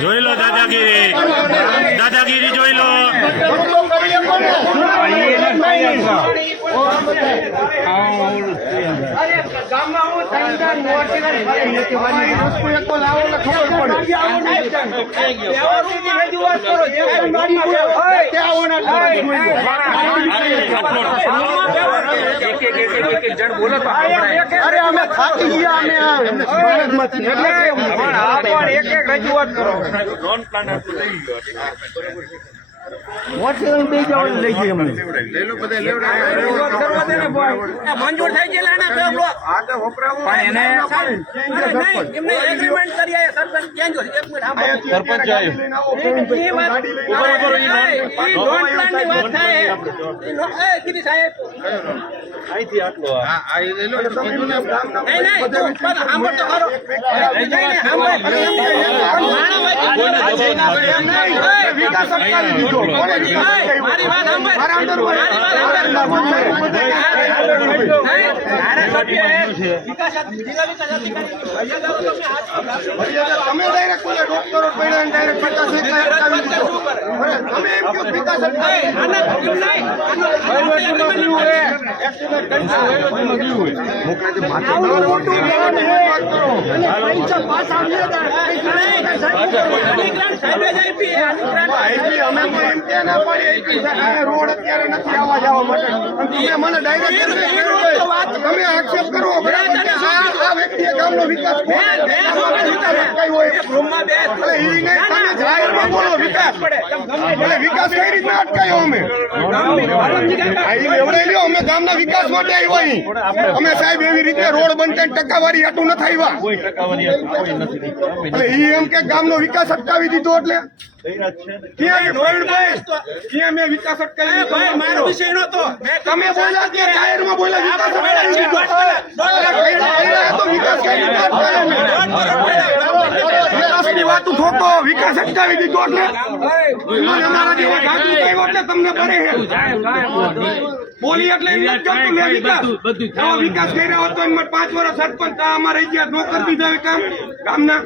જોઈ લો દાદાગીરી, દાદાગીરી જોઈ લો. અરે અમે થાકી ગયા, અમે એક રજૂઆત કરો. મંજૂર થઈ મારી વાત રોડ અત્યારે નથી આવવા જવા માટે તમે મને ડાયરેક્ટ તમે આક્ષેપ કરો આ વ્યક્તિએ ગામનો વિકાસ વિકાસ કઈ રીતના અટકાયો? અમે ગામના વિકાસ માટે આવ્યા. અમે સાહેબ એવી રીતે રોડ બનતા ટકાવારી આટલું નથી આવ્યા. એમ કે ગામનો વિકાસ અટકાવી દીધો એટલે ક્યાં મેં વિકાસ અટકાવી? મારો વિષય નતો. તમે બોલ્યા ત્યાં જાહેરમાં બોલ્યા વિકાસની વાતું ઠોકો, વિકાસ અટકાવી દીધો એટલે તમને ભરે બોલી એટલે વિકાસ કર્યા હતો 5 વર્ષ સરપંચ અમારે ગયા નો કરી દીધા કામ ગામના.